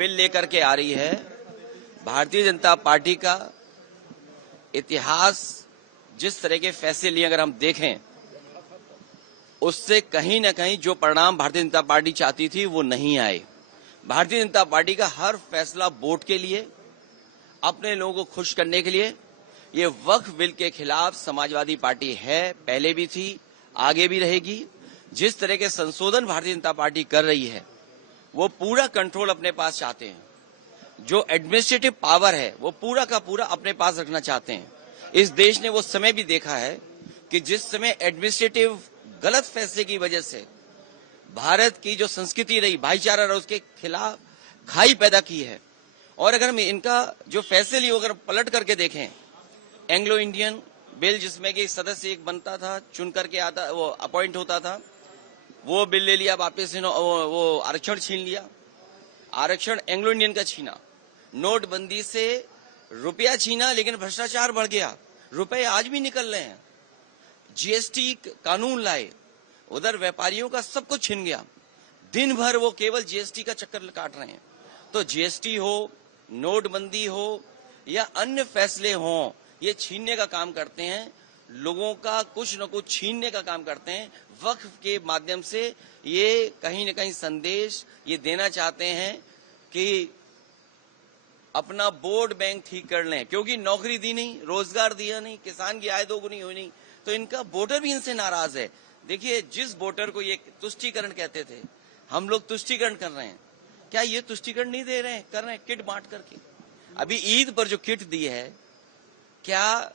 Bill लेकर के आ रही है। भारतीय जनता पार्टी का इतिहास जिस तरह के फैसले लिए अगर हम देखें, उससे कहीं न कहीं जो परिणाम भारतीय जनता पार्टी चाहती थी वो नहीं आए। भारतीय जनता पार्टी का हर फैसला वोट के लिए, अपने लोगों को खुश करने के लिए। ये वक्फ बिल के खिलाफ समाजवादी पार्टी है, पहले भी थी, आगे भी रहेगी। जिस तरह के संशोधन भारतीय जनता पार्टी कर रही है, वो पूरा कंट्रोल अपने पास चाहते हैं। जो एडमिनिस्ट्रेटिव पावर है वो पूरा का पूरा अपने पास रखना चाहते हैं। इस देश ने वो समय भी देखा है कि जिस समय एडमिनिस्ट्रेटिव गलत फैसले की वजह से भारत की जो संस्कृति रही, भाईचारा रहा, उसके खिलाफ खाई पैदा की है। और अगर हम इनका जो फैसले लिए अगर पलट करके देखें, एंग्लो इंडियन बिल जिसमें कि सदस्य एक बनता था, चुन करके आता, वो अपॉइंट होता था, वो बिल ले लिया वापस, वो आरक्षण छीन लिया। आरक्षण एंग्लो इंडियन का छीना। नोटबंदी से रुपया छीना, लेकिन भ्रष्टाचार बढ़ गया, रुपए आज भी निकल रहे हैं। जीएसटी कानून लाए, उधर व्यापारियों का सब कुछ छिन गया। दिन भर वो केवल जीएसटी का चक्कर काट रहे हैं। तो जीएसटी हो, नोटबंदी हो या अन्य फैसले हों, ये छीनने का काम करते हैं, लोगों का कुछ न कुछ छीनने का काम करते हैं। वक्फ के माध्यम से ये कहीं न कहीं संदेश ये देना चाहते हैं कि अपना वोट बैंक ठीक कर लें, क्योंकि नौकरी दी नहीं, रोजगार दिया नहीं, किसान की आय दोगुनी हुई नहीं, तो इनका वोटर भी इनसे नाराज है। देखिए, जिस वोटर को ये तुष्टीकरण कहते थे, हम लोग तुष्टीकरण कर रहे हैं, क्या ये तुष्टीकरण नहीं दे रहे हैं, कर रहे हैं किट बांट करके। अभी ईद पर जो किट दी है, क्या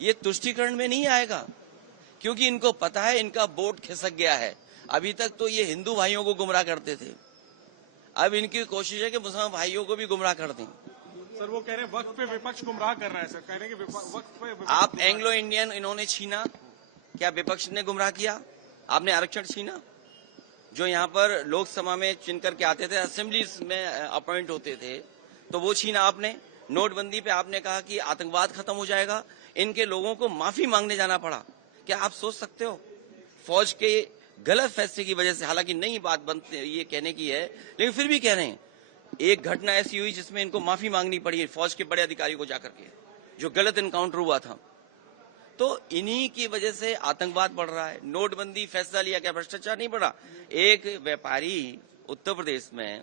ये तुष्टीकरण में नहीं आएगा? क्योंकि इनको पता है इनका वोट खिसक गया है। अभी तक तो ये हिंदू भाइयों को गुमराह करते थे, अब इनकी कोशिश है कि मुसलमान भाइयों को भी गुमराह कर दें। सर, वो कह रहे हैं वक्फ पे विपक्ष गुमराह कर रहा है। सर कह रहे हैं कि वक्फ पे आप एंग्लो इंडियन इन्होंने छीना, क्या विपक्ष ने गुमराह किया? आपने आरक्षण छीना, जो यहाँ पर लोकसभा में चुन करके आते थे, असेंबली में अपॉइंट होते थे, तो वो छीना आपने। नोटबंदी पे आपने कहा कि आतंकवाद खत्म हो जाएगा, इनके लोगों को माफी मांगने जाना पड़ा। क्या आप सोच सकते हो? फौज के गलत फैसले की वजह से, हालांकि नई बात बनती ये कहने की है, लेकिन फिर भी कह रहे हैं, एक घटना ऐसी हुई जिसमें इनको माफी मांगनी पड़ी है फौज के बड़े अधिकारी को जाकर के, जो गलत एनकाउंटर हुआ था। तो इन्हीं की वजह से आतंकवाद बढ़ रहा है। नोटबंदी फैसला लिया, क्या भ्रष्टाचार नहीं बढ़ा? एक व्यापारी उत्तर प्रदेश में,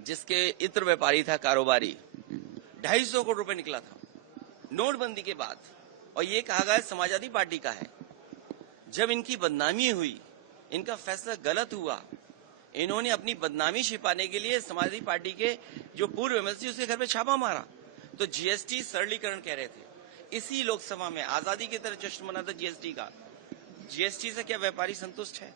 जिसके इत्र व्यापारी था, कारोबारी, 250 करोड़ रुपए निकला था नोटबंदी के बाद, और ये कहा गया समाजवादी पार्टी का है। जब इनकी बदनामी हुई, इनका फैसला गलत हुआ, इन्होंने अपनी बदनामी छिपाने के लिए समाजवादी पार्टी के जो पूर्व एमएलसी, उसके घर पे छापा मारा। तो जीएसटी सरलीकरण कह रहे थे, इसी लोकसभा में आजादी की तरह जश्न मना था जीएसटी का। जीएसटी से क्या व्यापारी संतुष्ट है?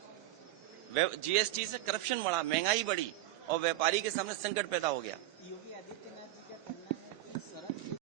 जीएसटी से करप्शन बढ़ा, महंगाई बढ़ी और व्यापारी के सामने संकट पैदा हो गया।